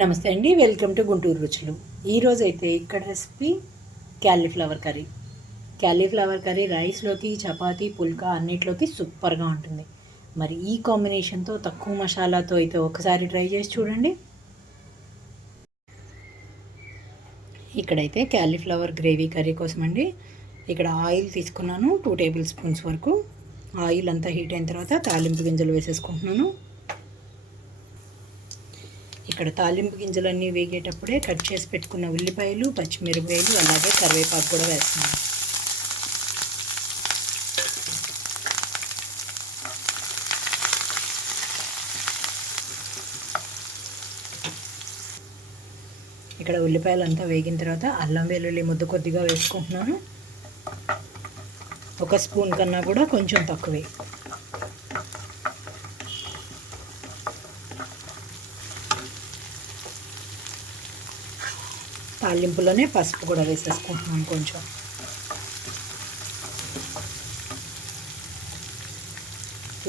నమస్తే అండి welcome to Guntur రుచులు. ఈరోజు అయితే ఇక్కడ recipe cauliflower curry. Cauliflower curry రైస్లోకి చపాతీ పుల్కా అన్నిట్లోకి సూపర్గా ఉంటుంది. మరి ఈ కాంబినేషన్తో తక్కువ మసాలాతో అయితే ఒకసారి ట్రై చేసి చూడండి. ఇక్కడైతే క్యాలీఫ్లవర్ గ్రేవీ కర్రీ కోసం అండి ఇక్కడ ఆయిల్ తీసుకున్నాను టూ టేబుల్ స్పూన్స్ వరకు. ఆయిల్ అంతా హీట్ అయిన తర్వాత తాలింపు గింజలు వేసేసుకుంటున్నాను. ఇక్కడ తాలింపు గింజలన్నీ వేగేటప్పుడే కట్ చేసి పెట్టుకున్న ఉల్లిపాయలు పచ్చిమిరపకాయలు అలాగే కరివేపాకు కూడా వేస్తున్నాను. ఇక్కడ ఉల్లిపాయలు అంతా వేగిన తర్వాత అల్లం వెల్లుల్లి ముద్ద కొద్దిగా వేసుకుంటున్నాను. ఒక స్పూన్ కన్నా కూడా కొంచెం తక్కువే. తాలింపులోనే పసుపు కూడా వేసేసుకుంటున్నాను కొంచెం.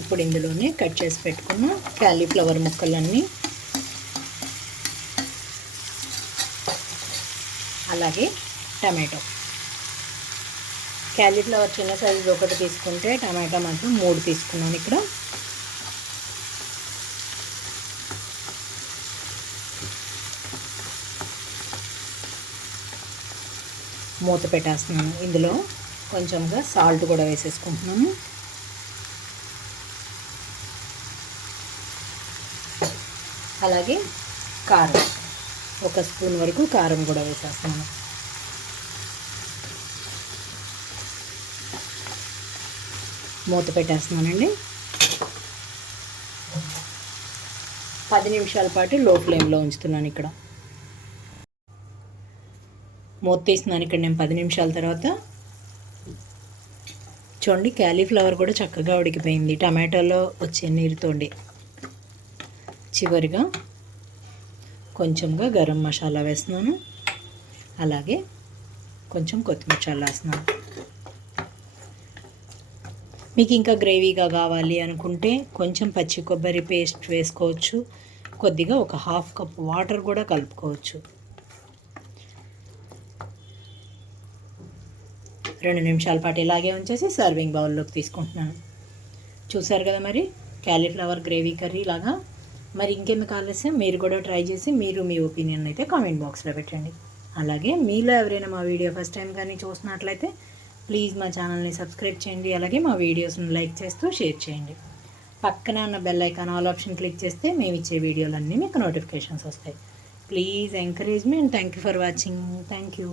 ఇప్పుడు ఇందులోనే కట్ చేసి పెట్టుకున్న క్యాలీఫ్లవర్ ముక్కలన్నీ. అలాగే టమాటో. క్యాలీఫ్లవర్ చిన్న సైజు ఒకటి తీసుకుంటే టమాటా మాత్రం మూడు తీసుకున్నాను ఇక్కడ. మూత పెట్టేస్తున్నాను. ఇందులో కొంచెంగా సాల్ట్ కూడా వేసేసుకుంటున్నాను. అలాగే కారం ఒక స్పూన్ వరకు కారం కూడా వేసేస్తున్నాను. మూత పెట్టేస్తున్నానండి. పది నిమిషాల పాటు లో ఫ్లేమ్లో ఉంచుతున్నాను ఇక్కడ. మూత తీస్తున్నాను ఇక్కడ నేను పది నిమిషాల తర్వాత. చూడండి క్యాలీఫ్లవర్ కూడా చక్కగా ఉడికిపోయింది. టమాటాలో వచ్చే నీరుతోండి. చివరిగా కొంచెంగా గరం మసాలా వేస్తున్నాను. అలాగే కొంచెం కొత్తిమీర చల్లేస్తున్నాను మీకు ఇంకా గ్రేవీగా కావాలి అనుకుంటే కొంచెం పచ్చి కొబ్బరి పేస్ట్ వేసుకోవచ్చు. కొద్దిగా ఒక హాఫ్ కప్ వాటర్ కూడా కలుపుకోవచ్చు. రెండు నిమిషాల పాటు ఇలాగే ఉంచేసి సర్వింగ్ బౌల్లోకి తీసుకుంటున్నాను. చూసారు కదా మరి? క్యాలీఫ్లవర్ గ్రేవీ కర్రీ లాగా. మరి ఇంకేమి ఆలస్యం? మీరు కూడా ట్రై చేసి మీరు మీ ఒపీనియన్ అయితే కామెంట్ బాక్స్లో పెట్టండి. అలాగే మీలో ఎవరైనా మా వీడియో ఫస్ట్ టైం కానీ చూసినట్లయితే ప్లీజ్ మా ఛానల్ని సబ్స్క్రైబ్ చేయండి. అలాగే మా వీడియోస్ని లైక్ చేస్తూ షేర్ చేయండి. పక్కనే ఉన్న bell icon all option click చేస్తే మేము ఇచ్చే వీడియోలన్నీ మీకు నోటిఫికేషన్స్ వస్తాయి. Please encourage me and thank you for watching thank you